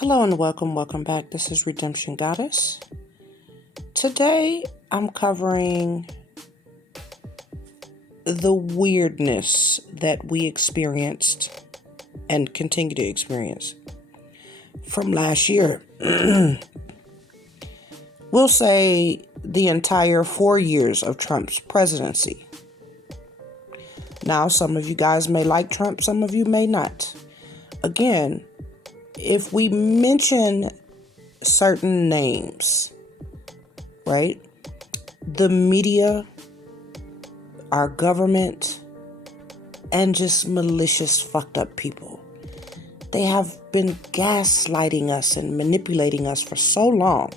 Hello and welcome back. This is Redemption Goddess. Today I'm covering the weirdness that we experienced and continue to experience from last year. We'll say the entire 4 years of Trump's presidency. Now, some of you guys may like Trump, some of you may not. Again, if we mention certain names, right? The media, our government, and just malicious, fucked up people. They have been gaslighting us and manipulating us for so long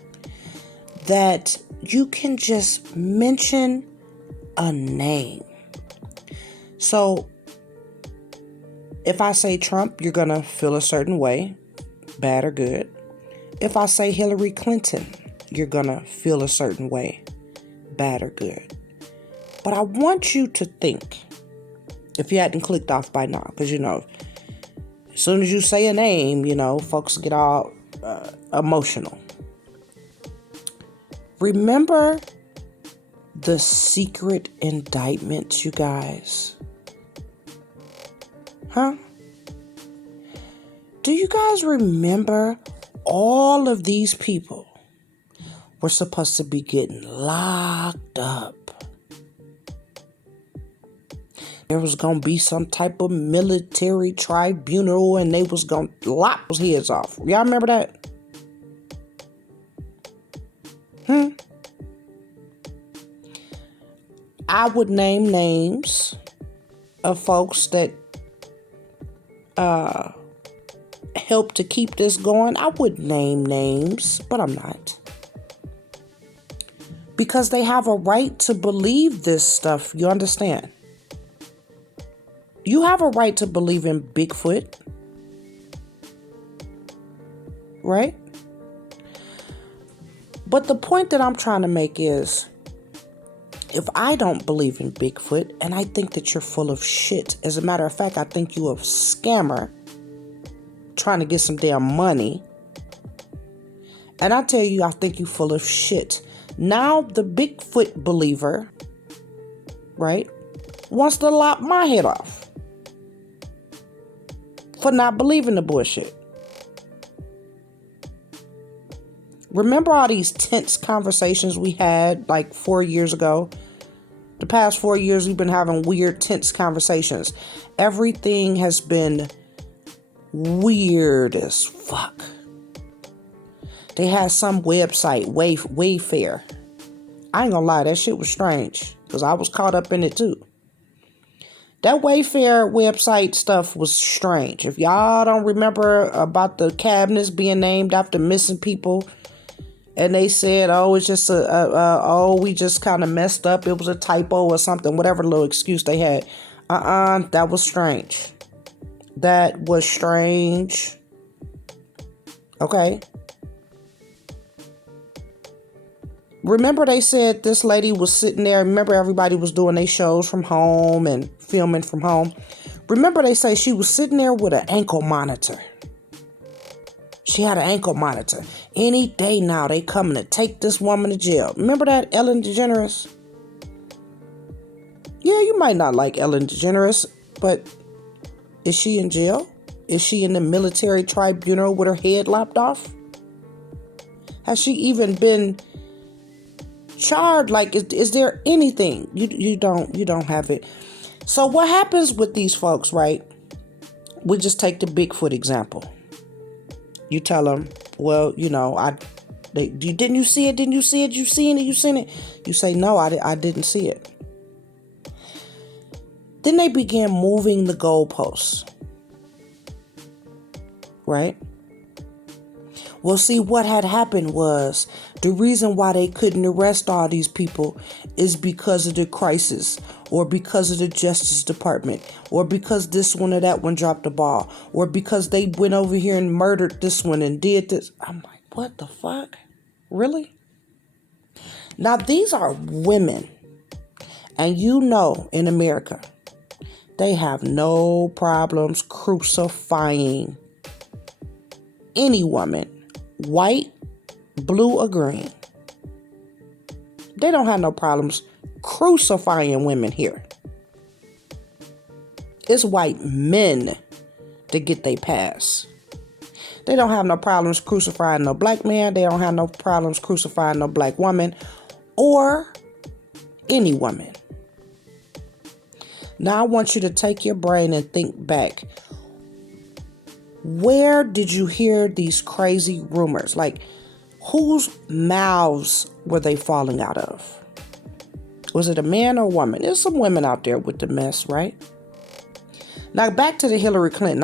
that you can just mention a name. So, if I say Trump, you're going to feel a certain way, bad or good. If I say Hillary Clinton, you're going to feel a certain way, bad or good. But I want you to think, if you hadn't clicked off by now, because as soon as you say a name, folks get all emotional. Remember the secret indictments, you guys? Huh? Do you guys remember all of these people were supposed to be getting locked up? There was going to be some type of military tribunal and they was going to lop those heads off. Y'all remember that? I would name names of folks that help to keep this going. I would name names, but I'm not. Because they have a right to believe this stuff, you understand? You have a right to believe in Bigfoot, right? But the point that I'm trying to make is, if I don't believe in Bigfoot, and I think that you're full of shit, as a matter of fact, I think you're a scammer trying to get some damn money, and I tell you, I think you're full of shit. Now, the Bigfoot believer, right, wants to lop my head off for not believing the bullshit. Remember all these tense conversations we had like 4 years ago? The past 4 years, we've been having weird, tense conversations. Everything has been weird as fuck. They had some website, Wayfair. I ain't gonna lie, that shit was strange because I was caught up in it too. That Wayfair website stuff was strange. If y'all don't remember about the cabinets being named after missing people, and they said, oh, it's just we just kind of messed up. It was a typo or something, whatever little excuse they had. That was strange. That was strange. Okay. Remember they said this lady was sitting there. Remember everybody was doing their shows from home and filming from home. Remember they say she was sitting there with an ankle monitor. She had an ankle monitor. Any day now, they coming to take this woman to jail. Remember that, Ellen DeGeneres? Yeah, you might not like Ellen DeGeneres, but is she in jail? Is she in the military tribunal with her head lopped off? Has she even been charged? Like, is there anything? You don't have it. So what happens with these folks, right? We just take the Bigfoot example. You tell them, well, didn't you see it? Didn't you see it? You seen it? You seen it? You say, no, I didn't see it. Then they began moving the goalposts. Right? Well, see, what had happened was the reason why they couldn't arrest all these people is because of the crisis, or because of the Justice Department, or because this one or that one dropped the ball, or because they went over here and murdered this one and did this. I'm like, what the fuck? Really? Now, these are women. And in America, they have no problems crucifying any woman, white, blue, or green. They don't have no problems crucifying women here. It's white men that get they pass. They don't have no problems crucifying no black man. They don't have no problems crucifying no black woman or any woman. Now I want you to take your brain and think back. Where did you hear these crazy rumors? Like, whose mouths were they falling out of? Was it a man or a woman? There's some women out there with the mess, right? Now back to the Hillary Clinton.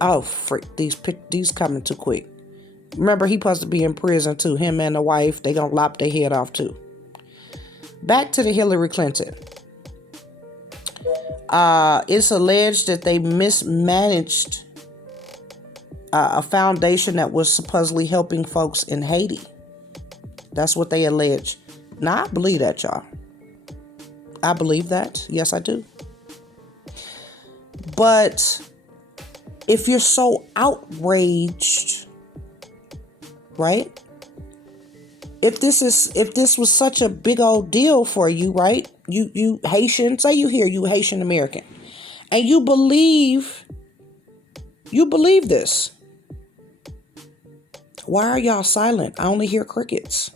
Oh freak! These coming too quick. Remember, he supposed to be in prison too. Him and the wife, they gonna lop their head off too. Back to the Hillary Clinton. It's alleged that they mismanaged a foundation that was supposedly helping folks in Haiti. That's what they allege. Now, I believe that, y'all. I believe that. Yes, I do. But if you're so outraged, right? If this was such a big old deal for you, right? You Haitian, say you Haitian American, and you believe this. Why are y'all silent? I only hear crickets.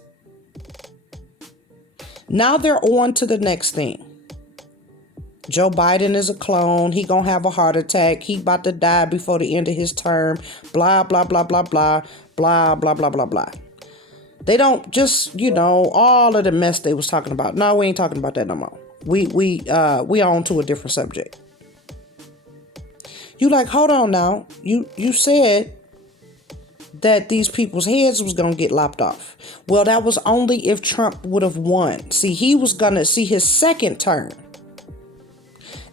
Now they're on to the next thing. Joe Biden is a clone. He gonna have a heart attack. He about to die before the end of his term. Blah, blah, blah, blah, blah, blah, blah, blah, blah, blah. They don't just, all of the mess they was talking about. No, we ain't talking about that no more. We on to a different subject. You like, hold on now. You said that these people's heads was going to get lopped off. Well, that was only if Trump would have won. See, he was going to see his second term.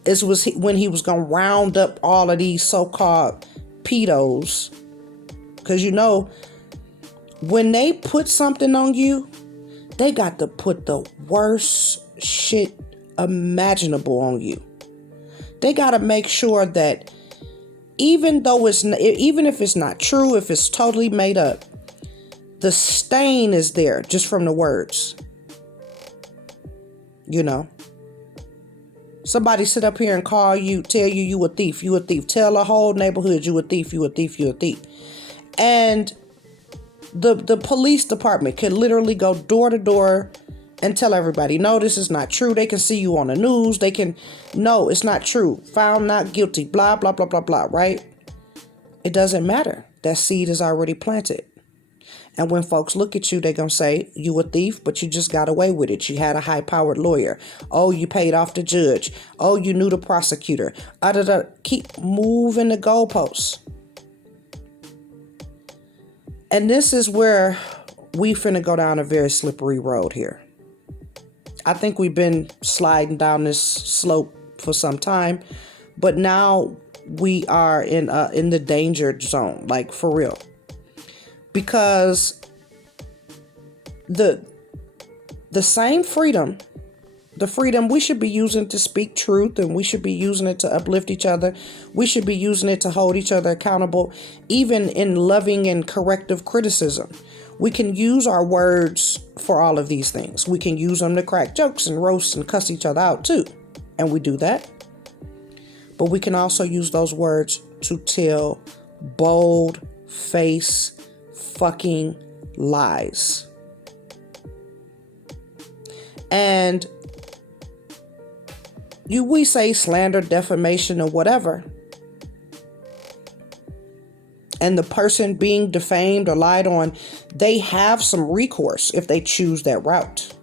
This was when he was going to round up all of these so-called pedos. Because, when they put something on you, they got to put the worst shit imaginable on you. They got to make sure that even if it's not true, if it's totally made up, the stain is there just from the words. Somebody sit up here and tell you a thief, you a thief. Tell the whole neighborhood you a thief, you a thief, you a thief. And the police department can literally go door to door and tell everybody, no, this is not true. They can see you on the news. They can, no, it's not true. Found not guilty, blah, blah, blah, blah, blah, right? It doesn't matter. That seed is already planted. And when folks look at you, they're going to say, you a thief, but you just got away with it. You had a high-powered lawyer. Oh, you paid off the judge. Oh, you knew the prosecutor. Keep moving the goalposts. And this is where we finna go down a very slippery road here. I think we've been sliding down this slope for some time, but now we are in the danger zone, like for real. Because the same freedom, the freedom we should be using to speak truth, and we should be using it to uplift each other. We should be using it to hold each other accountable, even in loving and corrective criticism. We can use our words for all of these things. We can use them to crack jokes and roast and cuss each other out too. And we do that. But we can also use those words to tell bold face fucking lies. And we say slander, defamation, or whatever. And the person being defamed or lied on, they have some recourse if they choose that route.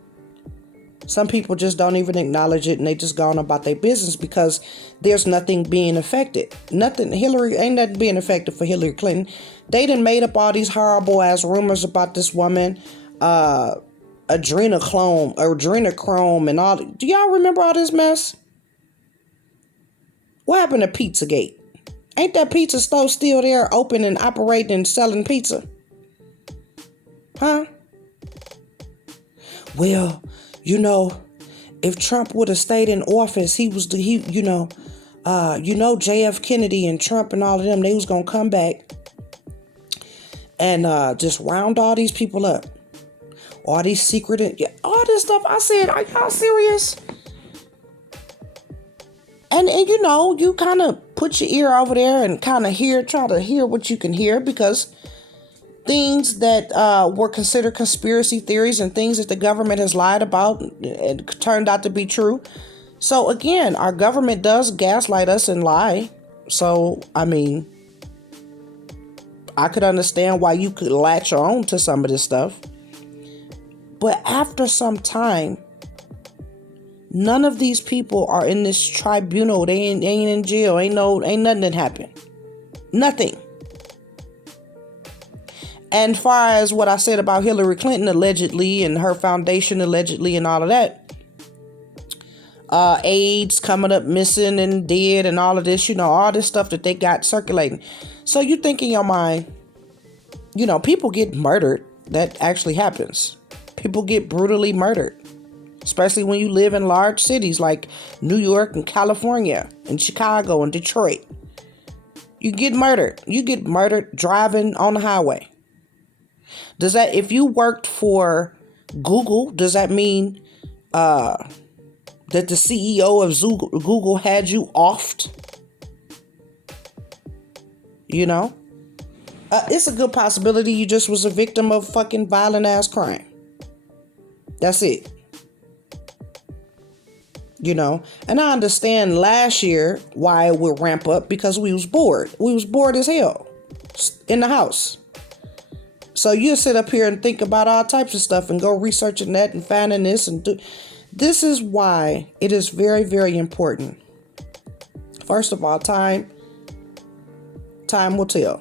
Some people just don't even acknowledge it, and they just go on about their business because there's nothing being affected. Ain't nothing being affected for Hillary Clinton. They done made up all these horrible ass rumors about this woman, adrenochrome and all. Do y'all remember all this mess? What happened to Pizzagate? Ain't that pizza store still there, open and operating and selling pizza? Huh? Well, if Trump would have stayed in office, JF Kennedy and Trump and all of them, they was gonna come back. and just round all these people up. All these secret, all this stuff. I said, are y'all serious? And you know, you kind of put your ear over there and kind of try to hear what you can hear, because things that were considered conspiracy theories and things that the government has lied about and turned out to be true. So again, our government does gaslight us and lie. So, I mean, I could understand why you could latch on to some of this stuff. But after some time, none of these people are in this tribunal. They ain't in jail. Ain't nothing that happened. Nothing. And far as what I said about Hillary Clinton allegedly and her foundation allegedly and all of that, AIDS coming up missing and dead and all of this, you know, all this stuff that they got circulating. So you think in your mind, you know, people get murdered. That actually happens. People get brutally murdered, especially when you live in large cities like New York and California and Chicago and Detroit. You get murdered. You get murdered driving on the highway. Does that, if you worked for Google, does that mean that the CEO of Google had you offed? You know? It's a good possibility you just was a victim of fucking violent ass crime. That's it. You know? And I understand last year why it would ramp up, because we was bored. We was bored as hell in the house. So you sit up here and think about all types of stuff and go researching that and finding this and do. This is why it is very, very important. First of all, time will tell.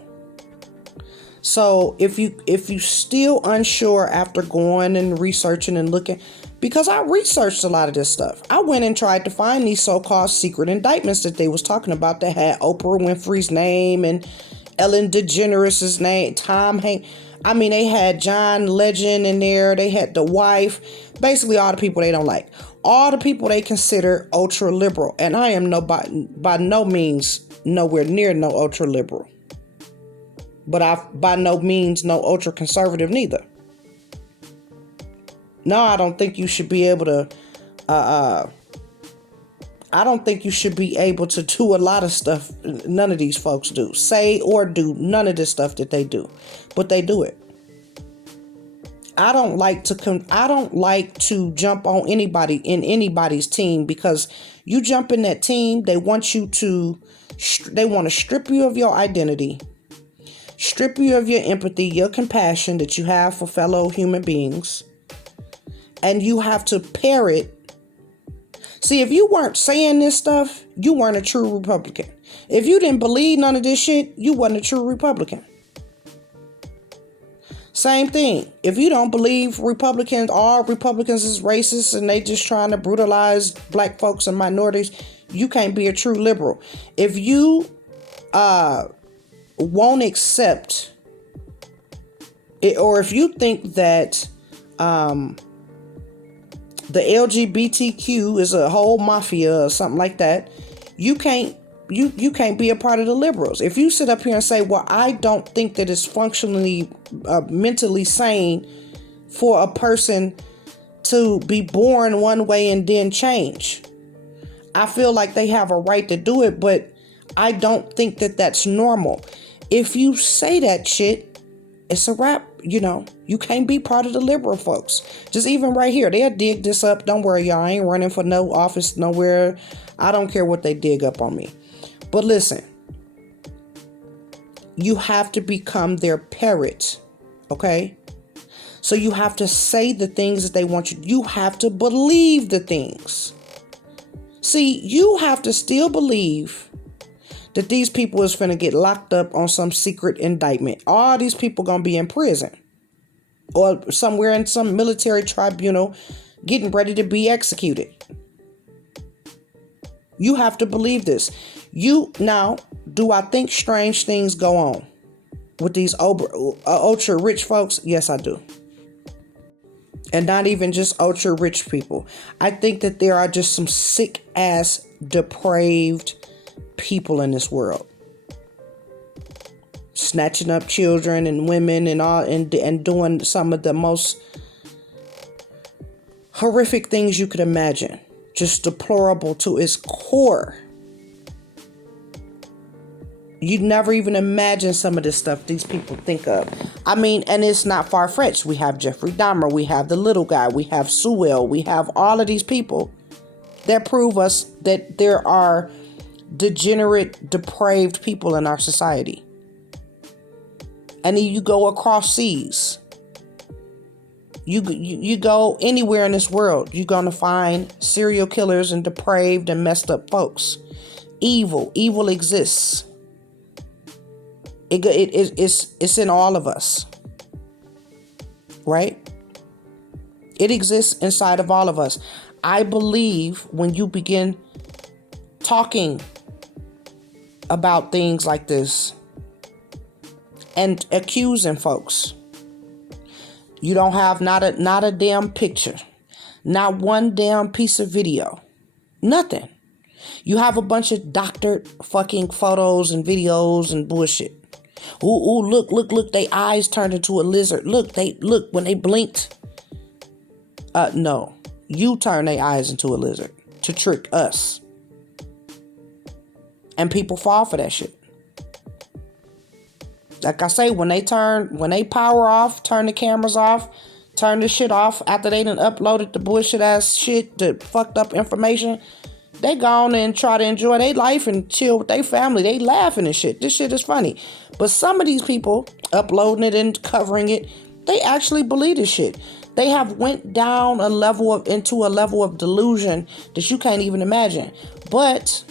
So if you still unsure after going and researching and looking, because I researched a lot of this stuff. I went and tried to find these so-called secret indictments that they was talking about that had Oprah Winfrey's name and Ellen DeGeneres' name, Tom Hanks. I mean, they had John Legend in there. They had the wife. Basically, all the people they don't like. All the people they consider ultra liberal. And I am by no means nowhere near no ultra liberal. But I by no means no ultra conservative neither. No, I don't think you should be able to. I don't think you should be able to do a lot of stuff none of these folks do. Say or do none of this stuff that they do. But they do it. I don't like to jump on anybody in anybody's team, because you jump in that team, they want to strip you of your identity, strip you of your empathy, your compassion that you have for fellow human beings, and you have to pair it. See, if you weren't saying this stuff, you weren't a true Republican. If you didn't believe none of this shit, you wasn't a true Republican. Same thing. If you don't believe all Republicans is racist and they just trying to brutalize black folks and minorities, you can't be a true liberal. If you won't accept it, or if you think that the LGBTQ is a whole mafia or something like that, you can't be a part of the liberals. If you sit up here and say, well, I don't think that it's functionally mentally sane for a person to be born one way and then change. I feel like they have a right to do it, but I don't think that that's normal. If you say that shit, it's a wrap. You know, you can't be part of the liberal folks. Just even right here, they'll dig this up. Don't worry, y'all. I ain't running for no office nowhere. I don't care what they dig up on me. But listen, you have to become their parrot, okay? So you have to say the things that they want you. You have to believe the things. See, you have to still believe that these people is finna get locked up on some secret indictment. All these people gonna be in prison or somewhere in some military tribunal getting ready to be executed. You have to believe this. Now, do I think strange things go on with these ultra rich folks? Yes, I do. And not even just ultra rich people. I think that there are just some sick ass depraved people in this world. snatching up children and women and all, and doing some of the most horrific things you could imagine. Just deplorable to its core. You'd never even imagine some of the stuff these people think of. I mean, and it's not far-fetched. We have Jeffrey Dahmer. We have the little guy. We have Sewell. We have all of these people that prove us that there are degenerate, depraved people in our society. And then you go across seas. You go anywhere in this world, you're going to find serial killers and depraved and messed up folks. Evil exists. It's in all of us, right? It exists inside of all of us. I believe when you begin talking about things like this and accusing folks, you don't have not a damn picture, not one damn piece of video, nothing. You have a bunch of doctored fucking photos and videos and bullshit. Ooh, look, they eyes turned into a lizard. Look, when they blinked. No, you turn their eyes into a lizard to trick us. And people fall for that shit. Like I say, when they power off, turn the cameras off, turn the shit off after they done uploaded the bullshit ass shit, the fucked up information, they go on and try to enjoy their life and chill with their family. They laughing and shit. This shit is funny. But some of these people uploading it and covering it, they actually believe this shit. They have went down into a level of delusion that you can't even imagine. But,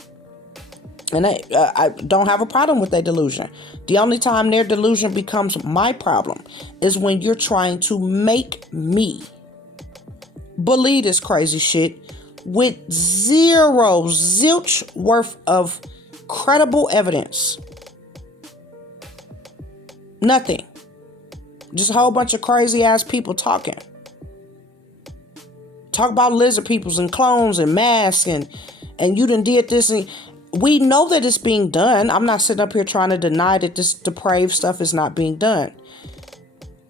and I don't have a problem with their delusion. The only time their delusion becomes my problem is when you're trying to make me believe this crazy shit with zilch worth of credible evidence. Nothing. Just a whole bunch of crazy ass people talking. Talk about lizard peoples and clones and masks and you done did this, and we know that it's being done. I'm not sitting up here trying to deny that this depraved stuff is not being done.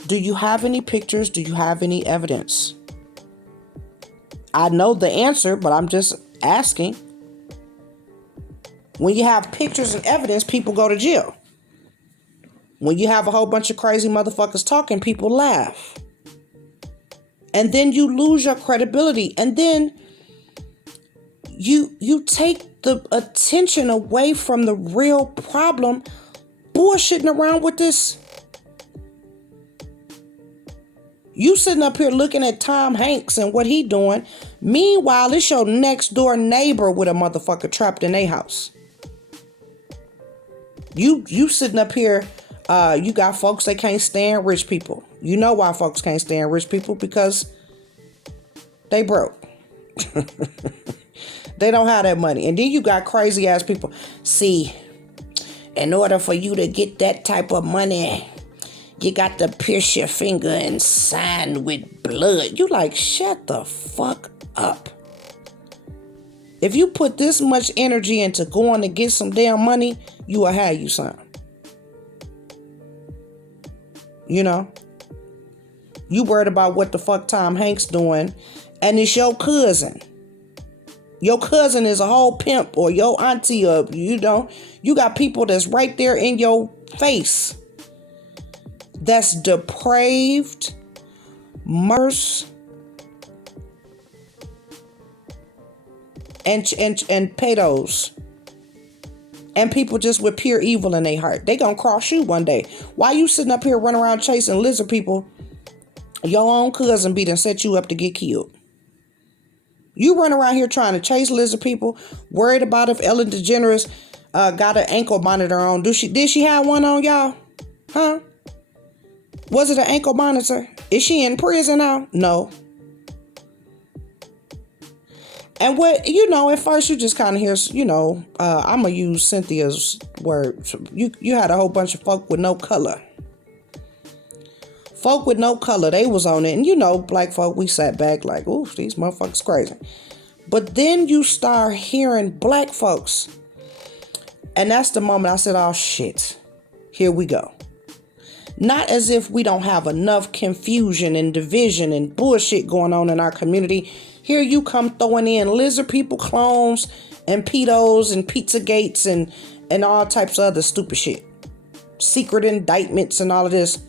Do you have any pictures? Do you have any evidence? I know the answer, but I'm just asking. When you have pictures and evidence, people go to jail. When you have a whole bunch of crazy motherfuckers talking, people laugh. And then you lose your credibility. And then you take the attention away from the real problem, bullshitting around with this. You sitting up here looking at Tom Hanks and what he doing. Meanwhile, it's your next door neighbor with a motherfucker trapped in their house. You sitting up here, you got folks that can't stand rich people. You know why folks can't stand rich people? Because they broke. They don't have that money. And then you got crazy ass people. See, in order for you to get that type of money, you got to pierce your finger and sign with blood. You like, shut the fuck up. If you put this much energy into going to get some damn money, you will have you some. You know? You worried about what the fuck Tom Hanks doing, and it's your cousin. Your cousin is a whole pimp, or your auntie, or you know, you got people that's right there in your face. That's depraved, murders, and pedos, and people just with pure evil in their heart. They gonna cross you one day. Why you sitting up here running around chasing lizard people? Your own cousin be done set you up to get killed. You run around here trying to chase lizard people, worried about if Ellen DeGeneres got an ankle monitor on. Did she have one on, y'all? Huh? Was it an ankle monitor? Is she in prison now? No. And what, you know, at first you just kind of hear, you know, I'm going to use Cynthia's word. You had a whole bunch of folk with no color. Folk with no color, they was on it. And, you know, black folk, we sat back like, ooh, these motherfuckers crazy. But then you start hearing black folks. And that's the moment I said, oh, shit. Here we go. Not as if we don't have enough confusion and division and bullshit going on in our community. Here you come throwing in lizard people clones and pedos and Pizzagates and all types of other stupid shit. Secret indictments and all of this.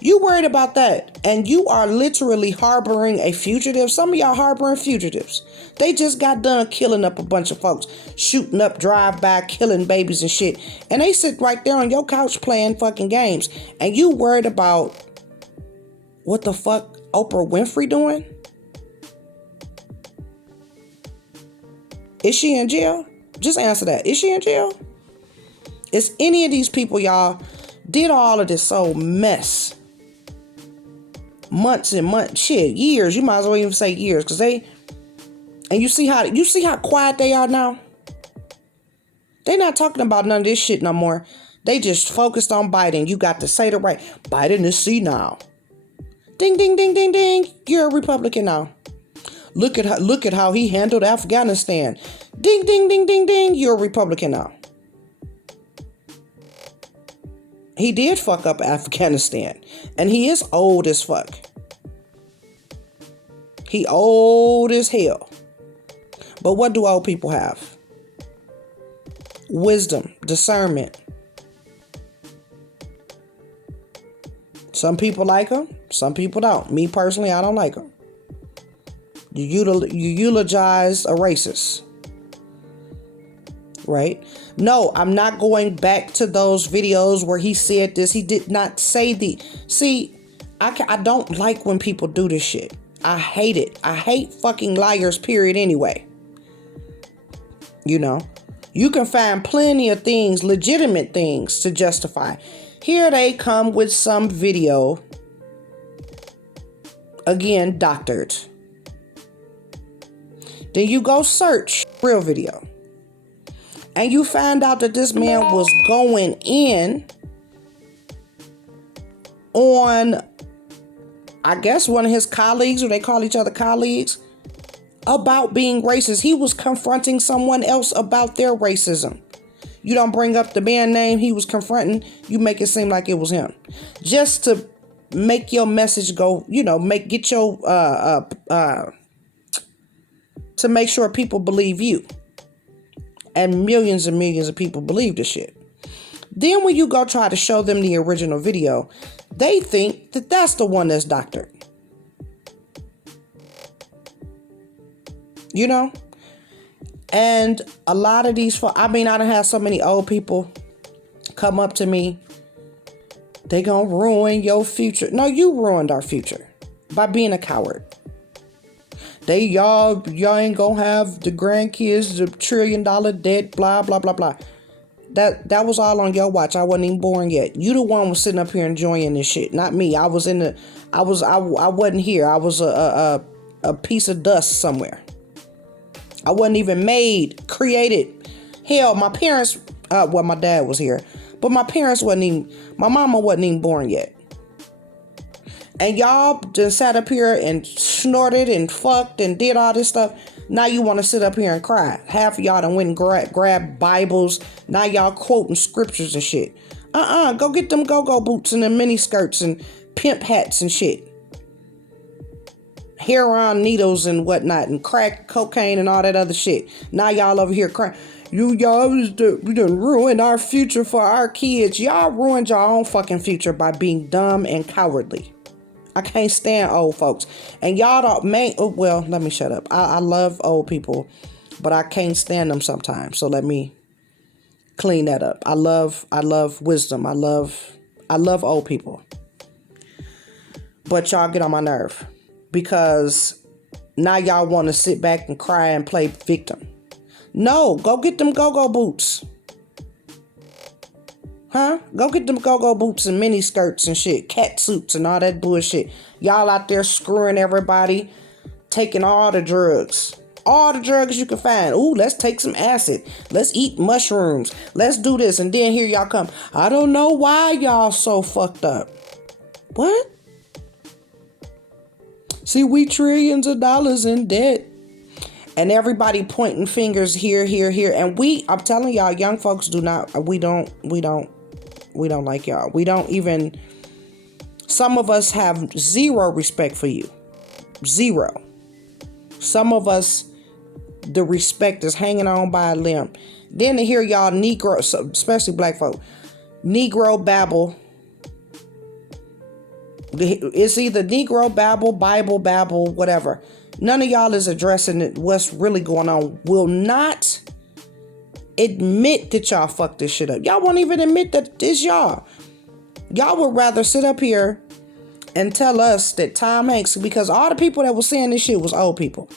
You worried about that, and you are literally harboring a fugitive. Some of y'all harboring fugitives. They just got done killing up a bunch of folks, shooting up drive-by, killing babies and shit. And they sit right there on your couch playing fucking games. And you worried about what the fuck Oprah Winfrey doing? Is she in jail? Just answer that. Is she in jail? Is any of these people, y'all, did all of this so mess? Months and months, shit, years. You might as well even say years, because they, and you see how quiet they are now. They're not talking about none of this shit no more. They just focused on Biden. You got to say the right. Biden is senile. Ding, ding, ding, ding, ding. You're a Republican now. Look at how he handled Afghanistan. Ding, ding, ding, ding, ding. You're a Republican now. He did fuck up Afghanistan. And he is old as fuck. He old as hell. But what do old people have? Wisdom, discernment. Some people like him. Some people don't. Me personally, I don't like him. You eulogize a racist. Right? No, I'm not going back to those videos where he said this. He did not say the... See, I don't like when people do this shit. I hate it. I hate fucking liars, period, anyway. You know? You can find plenty of things, legitimate things, to justify. Here they come with some video. Again, doctored. Then you go search real video. And you find out that this man was going in on, I guess, one of his colleagues, or they call each other colleagues, about being racist. He was confronting someone else about their racism. You don't bring up the man name he was confronting. You make it seem like it was him. Just to make your message go, you know, get your, to make sure people believe you. And millions of people believe this shit. Then when you go try to show them the original video, they think that that's the one that's doctored. You know? And a lot of these, I done had so many old people come up to me. They gonna ruin your future. No, you ruined our future by being a coward. Y'all ain't gonna have the grandkids, the $1 trillion debt, blah, blah, blah, blah. That was all on your watch. I wasn't even born yet. You the one was sitting up here enjoying this shit, not me. I wasn't here. I was a piece of dust somewhere. I wasn't even created. Hell, my parents, my dad was here, but my mama wasn't even born yet. And y'all just sat up here and snorted and fucked and did all this stuff. Now you want to sit up here and cry. Half of y'all done went and grabbed Bibles. Now y'all quoting scriptures and shit. Go get them go-go boots and them mini skirts and pimp hats and shit. Heroin needles and whatnot and crack cocaine and all that other shit. Now y'all over here crying. We done ruined our future for our kids. Y'all ruined your own fucking future by being dumb and cowardly. I can't stand old folks. And y'all don't let me shut up. I love old people, but I can't stand them sometimes. So let me clean that up. I love wisdom. I love old people. But y'all get on my nerve because now y'all want to sit back and cry and play victim. No, go get them go-go boots. Huh? Go get them go-go boots and mini skirts and shit. Cat suits and all that bullshit. Y'all out there screwing everybody. Taking all the drugs. All the drugs you can find. Ooh, let's take some acid. Let's eat mushrooms. Let's do this. And then here y'all come. I don't know why y'all so fucked up. What? See, we trillions of dollars in debt. And everybody pointing fingers here, here, here. And I'm telling y'all, young folks we don't like y'all. We don't even, some of us have zero respect for you. Zero. Some of us, the respect is hanging on by a limb. Then to hear y'all Negro, especially black folk, Negro babble. It's either Negro babble, Bible babble, whatever. None of y'all is addressing what's really going on. Will not admit that y'all fucked this shit up. Y'all won't even admit that it's y'all. Y'all would rather sit up here and tell us that Tom Hanks, because all the people that were saying this shit was old people.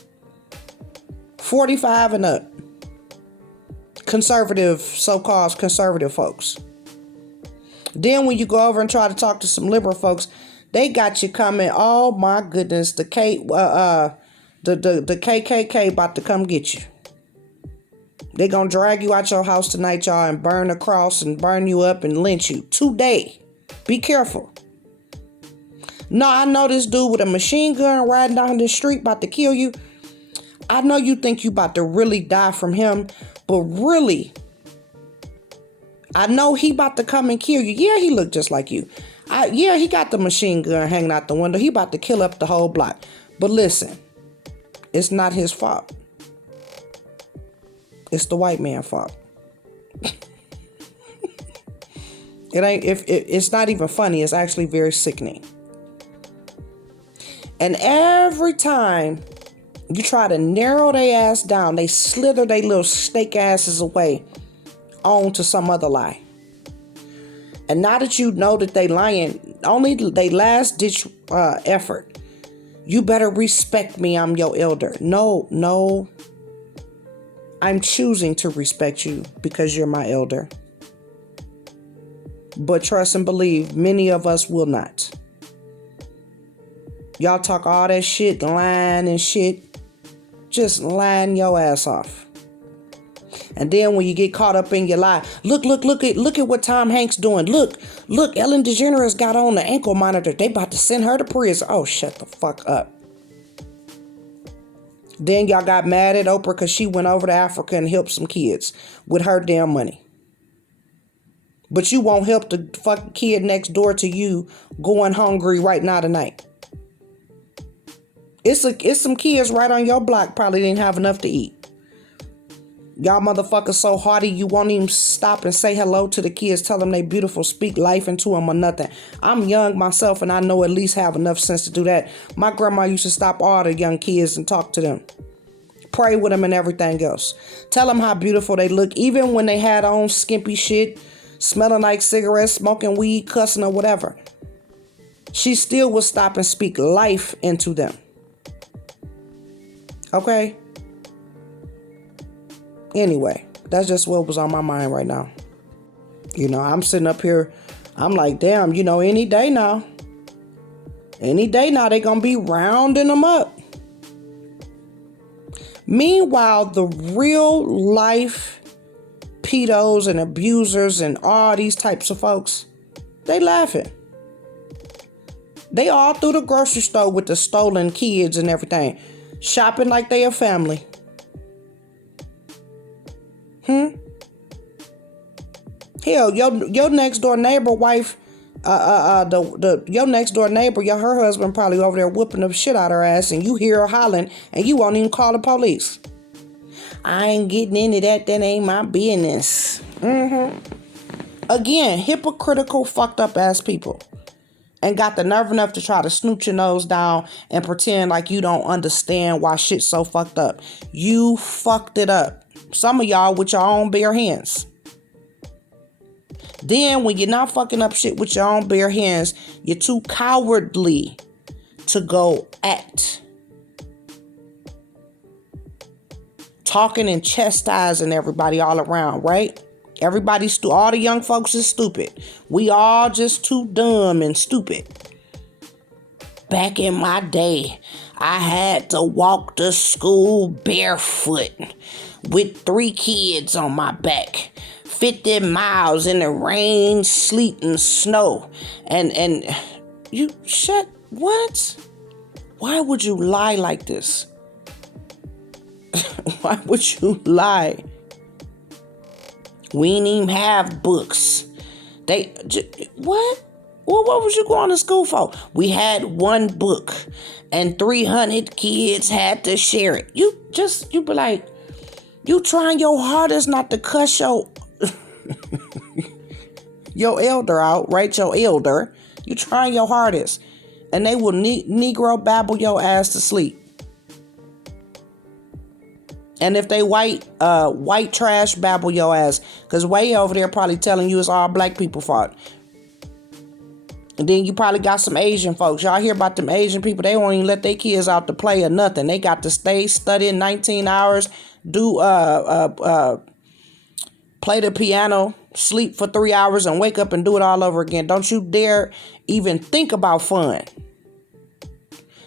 45 and up. Conservative, so-called conservative folks. Then when you go over and try to talk to some liberal folks, they got you coming, oh my goodness, the KKK about to come get you. They gonna drag you out your house tonight, y'all, and burn the cross and burn you up and lynch you today. Be careful. No, I know this dude with a machine gun riding down the street about to kill you. I know you think you about to really die from him, but really, I know he about to come and kill you. Yeah, he look just like you. Yeah, he got the machine gun hanging out the window. He about to kill up the whole block. But listen, it's not his fault. It's the white man's fault. It's not even funny. It's actually very sickening. And every time you try to narrow their ass down, they slither their little snake asses away onto some other lie. And now that you know that they lying, only they last ditch effort. You better respect me. I'm your elder. No. I'm choosing to respect you because you're my elder. But trust and believe, many of us will not. Y'all talk all that shit, lying and shit. Just lying your ass off. And then when you get caught up in your lie, look at what Tom Hanks doing. Look, Ellen DeGeneres got on the ankle monitor. They about to send her to prison. Oh, shut the fuck up. Then y'all got mad at Oprah because she went over to Africa and helped some kids with her damn money. But you won't help the fucking kid next door to you going hungry right now tonight. It's some kids right on your block probably didn't have enough to eat. Y'all motherfuckers so hardy you won't even stop and say hello to the kids, tell them they beautiful, speak life into them or nothing. I'm young myself and I know at least have enough sense to do that. My grandma used to stop all the young kids and talk to them. Pray with them and everything else. Tell them how beautiful they look, even when they had on skimpy shit, smelling like cigarettes, smoking weed, cussing or whatever. She still would stop and speak life into them. Okay? Anyway, that's just what was on my mind right now. You know, I'm sitting up here, I'm like, damn, you know, any day now they gonna be rounding them up. Meanwhile, the real life pedos and abusers and all these types of folks, they laughing. They all through the grocery store with the stolen kids and everything, shopping like they a family. Hell, your next door neighbor wife, your next door neighbor, her husband probably over there whooping the shit out her ass, and you hear her hollering, and you won't even call the police. I ain't getting into that. That ain't my business. Again, hypocritical, fucked up ass people, and got the nerve enough to try to snoot your nose down and pretend like you don't understand why shit's so fucked up. You fucked it up. Some of y'all with your own bare hands. Then when you're not fucking up shit with your own bare hands, you're too cowardly to go at. Talking and chastising everybody all around, right? Everybody's all the young folks is stupid. We all just too dumb and stupid. Back in my day, I had to walk to school barefoot with 3 kids on my back. 50 miles in the rain, sleet, and snow. And you what? Why would you lie like this? Why would you lie? We didn't even have books. What? Well, what was you going to school for? We had one book and 300 kids had to share it. You be like, you trying your hardest not to cuss your elder out, right? Your elder. You trying your hardest. And they will Negro babble your ass to sleep. And if they white trash, babble your ass. Because way over there probably telling you it's all black people fault. And then you probably got some Asian folks. Y'all hear about them Asian people. They won't even let their kids out to play or nothing. They got to stay studying 19 hours, do play the piano, sleep for 3 hours, and wake up and do it all over again. Don't you dare even think about fun.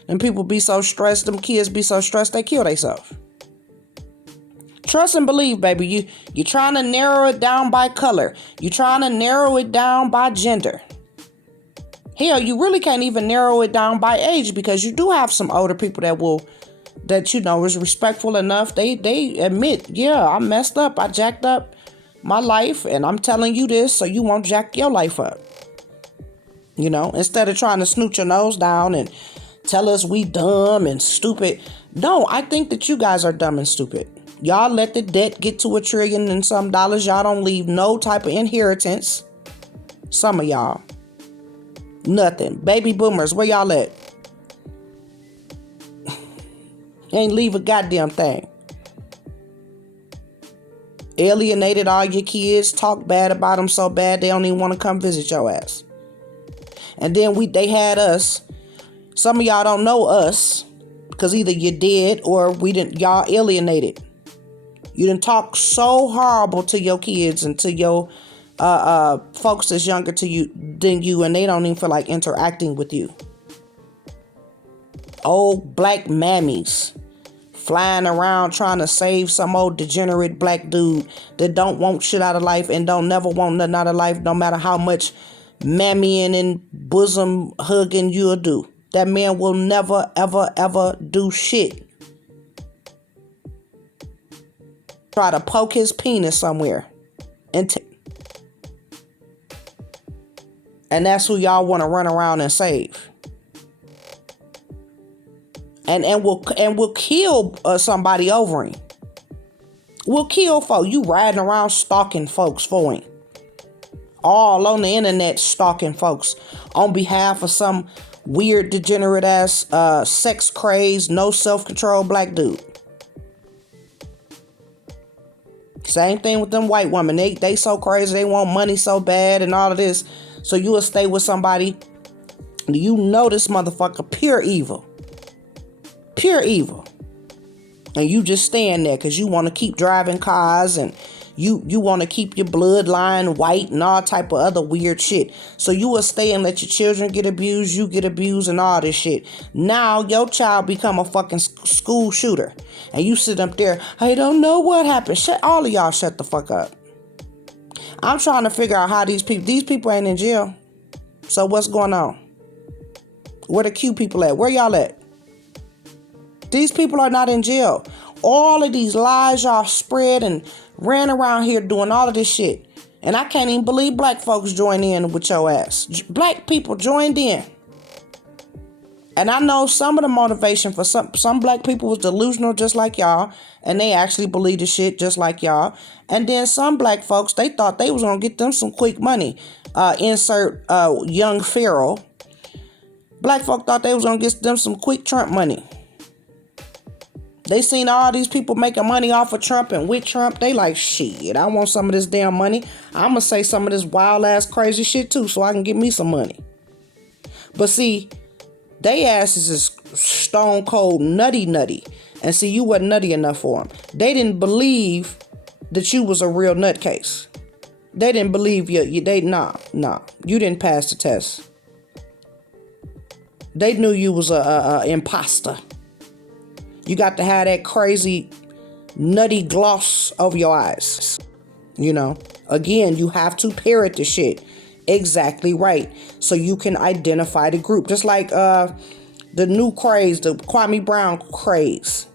And people be so stressed, them kids be so stressed, they kill themselves. Trust and believe, baby. You're trying to narrow it down by color. You're trying to narrow it down by gender. Hell, you really can't even narrow it down by age, because you do have some older people that is respectful enough. They admit, yeah, I messed up. I jacked up my life, and I'm telling you this so you won't jack your life up. Instead of trying to snoot your nose down and tell us we dumb and stupid. No, I think that you guys are dumb and stupid. Y'all let the debt get to $1 trillion and some dollars. Y'all don't leave no type of inheritance. Some of y'all. Nothing. Baby boomers, where y'all at? Ain't leave a goddamn thing. Alienated all your kids. Talk bad about them so bad they don't even want to come visit your ass. And then they had us. Some of y'all don't know us because either you're dead or y'all alienated. You didn't talk so horrible to your kids and to your folks that's younger than you, and they don't even feel like interacting with you. Old black mammies flying around trying to save some old degenerate black dude that don't want shit out of life and don't never want nothing out of life, no matter how much mammying and bosom hugging you'll do. That man will never, ever, ever do shit. Try to poke his penis somewhere. And that's who y'all want to run around and save. And we'll kill somebody over him. We'll kill folks. You riding around stalking folks for him. All on the internet stalking folks on behalf of some weird degenerate ass sex crazed, no self-control black dude. Same thing with them white women. They so crazy, they want money so bad and all of this. So you will stay with somebody, you know this motherfucker pure evil. Pure evil. And you just stand there because you want to keep driving cars and you want to keep your bloodline white and all type of other weird shit. So you will stay and let your children get abused, you get abused and all this shit. Now your child become a fucking school shooter. And you sit up there, I don't know what happened. All of y'all shut the fuck up. I'm trying to figure out how these people ain't in jail. So what's going on? Where the Q people at? Where y'all at? These people are not in jail. All of these lies y'all spread and ran around here doing all of this shit. And I can't even believe black folks joined in with your ass. Black people joined in. And I know some of the motivation for some black people was delusional just like y'all. And they actually believe the shit just like y'all. And then some black folks, they thought they was going to get them some quick money. Insert young Pharaoh. Black folk thought they was going to get them some quick Trump money. They seen all these people making money off of Trump and with Trump. They like, shit, I want some of this damn money. I'm going to say some of this wild ass crazy shit too so I can get me some money. But see, they asses is stone cold nutty. And see, you wasn't nutty enough for them. They didn't believe that you was a real nutcase. They didn't believe you. You didn't pass the test. They knew you was a imposter. You got to have that crazy nutty gloss over your eyes. Again, you have to parrot the shit exactly right so you can identify the group. Just like the new craze, the Kwame Brown craze.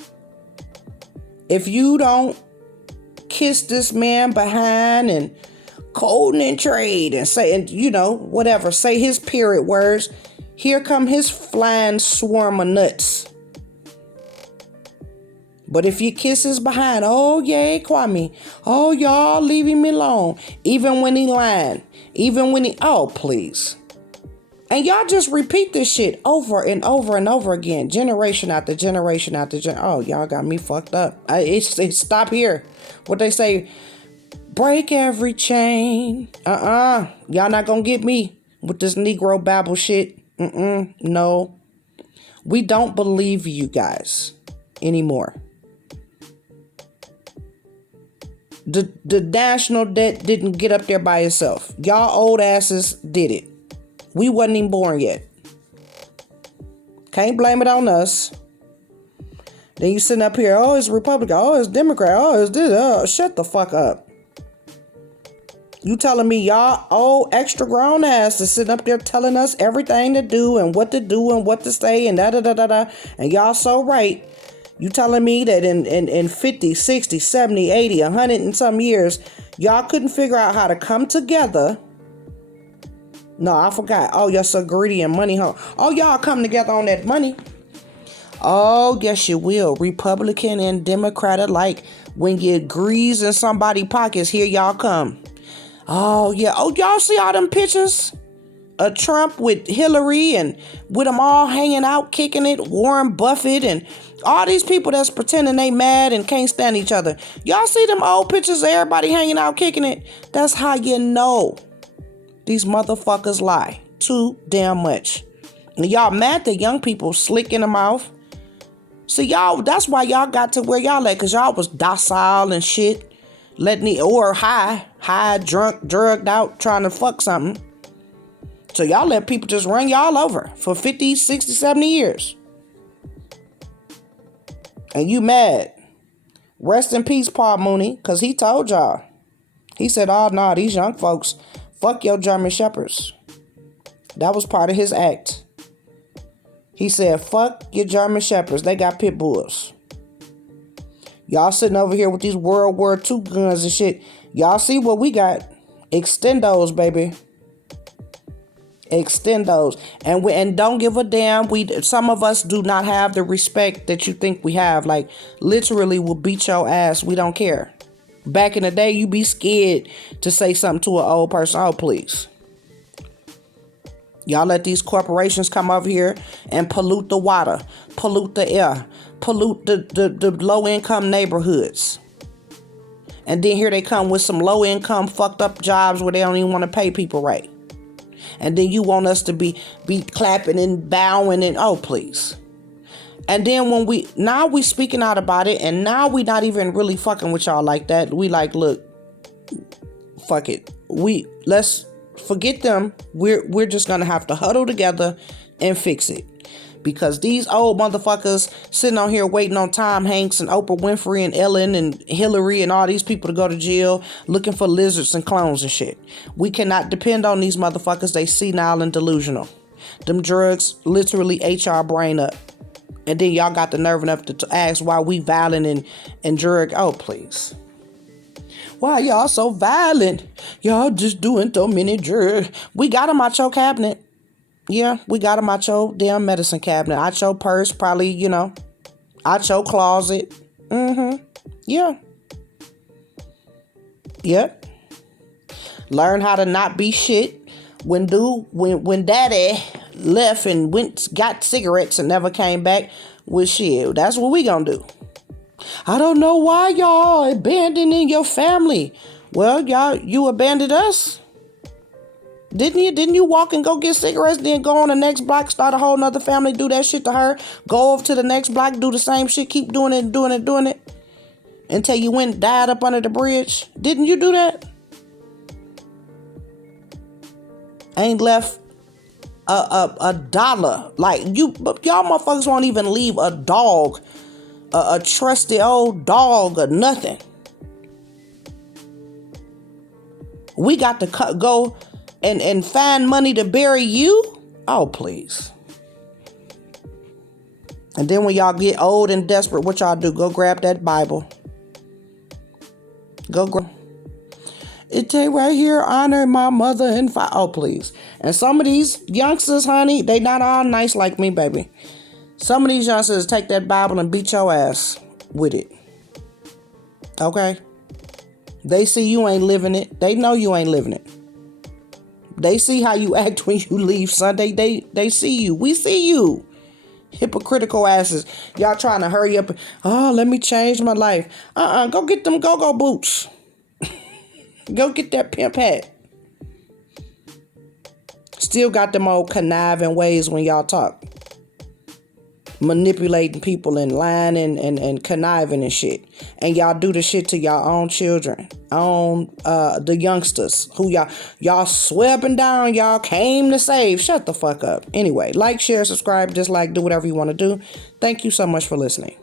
If you don't kiss this man behind and coordinate and trade and say, and whatever, say his period words, here come his flying swarm of nuts. But if you kiss his behind, oh yeah, Kwame, oh y'all leave him alone. Even when he lying, even when he, oh please. And y'all just repeat this shit over and over and over again, generation after generation after generation. Oh, y'all got me fucked up. It's stop here. What they say, break every chain. Y'all not gonna get me with this Negro Babble shit. No. We don't believe you guys anymore. The national debt didn't get up there by itself. Y'all old asses did it. We wasn't even born yet. Can't blame it on us. Then you sitting up here, oh, it's Republican, oh, it's Democrat, oh, it's this, oh, shut the fuck up. You telling me y'all old extra grown asses sitting up there telling us everything to do and what to say and da-da-da-da-da. And y'all so right. You telling me that in 50, 60, 70, 80, 100 and some years, y'all couldn't figure out how to come together. No, I forgot. Oh, you're so greedy and money, huh? Oh, y'all come together on that money. Oh, yes, you will. Republican and Democrat alike. When you grease in somebody's pockets, here y'all come. Oh, yeah. Oh, y'all see all them pictures of Trump with Hillary and with them all hanging out, kicking it, Warren Buffett and all these people that's pretending they mad and can't stand each other. Y'all see them old pictures of everybody hanging out, kicking it? That's how you know these motherfuckers lie too damn much. And y'all mad that young people slick in the mouth. See, y'all, that's why y'all got to where y'all at, because y'all was docile and shit, or high, drunk, drugged out, trying to fuck something. So y'all let people just run y'all over for 50, 60, 70 years. And you mad. Rest in peace, Paul Mooney, because he told y'all. He said, oh, no, these young folks, fuck your German Shepherds. That was part of his act. He said, fuck your German Shepherds. They got pit bulls. Y'all sitting over here with these World War II guns and shit. Y'all see what we got. Extendos, baby. Extendos. And don't give a damn. Some of us do not have the respect that you think we have. Like, literally will beat your ass. We don't care. Back in the day, you be scared to say something to an old person. Oh, please. Y'all let these corporations come over here and pollute the water, pollute the air, pollute the low-income neighborhoods. And then here they come with some low-income fucked up jobs where they don't even want to pay people right. And then you want us to be clapping and bowing and, oh, please. And then when we speaking out about it, and now we not even really fucking with y'all like that. We like, look, fuck it. Let's forget them. We're just gonna have to huddle together and fix it. Because these old motherfuckers sitting on here waiting on Tom Hanks and Oprah Winfrey and Ellen and Hillary and all these people to go to jail looking for lizards and clones and shit. We cannot depend on these motherfuckers. They senile and delusional. Them drugs literally ate our brain up. And then y'all got the nerve enough to ask why we violent and drug. Oh, please. Why y'all so violent? Y'all just doing so many drugs. We got them out your cabinet. Yeah, we got them out your damn medicine cabinet. Out your purse, probably, out your closet. Yeah. Yep. Learn how to not be shit. When daddy left and got cigarettes and never came back with shit. That's what we gonna do. I don't know why y'all abandoning your family. Well, you abandoned us. Didn't you walk and go get cigarettes, then go on the next block, start a whole nother family, do that shit to her, go over to the next block, do the same shit, keep doing it, until you went and died up under the bridge? Didn't you do that? Ain't left a dollar. Like, y'all motherfuckers won't even leave a dog, a trusty old dog or nothing. We got to go and find money to bury you? Oh, please. And then when y'all get old and desperate, what y'all do? Go grab that Bible Go grow. It take right here, honor my mother and father. Oh, please. And some of these youngsters, honey, they not all nice like me, baby. Some of these youngsters take that Bible and beat your ass with it. Okay? They see you ain't living it. They know you ain't living it. They see how you act when you leave Sunday. They see you. We see you. Hypocritical asses. Y'all trying to hurry up. Oh, let me change my life. Go get them go-go boots. Go get that pimp hat. Still got them old conniving ways when y'all talk. Manipulating people and lying and conniving and shit. And y'all do the shit to y'all own children. The youngsters who y'all swept down, y'all came to save. Shut the fuck up. Anyway, like, share, subscribe, dislike, do whatever you want to do. Thank you so much for listening.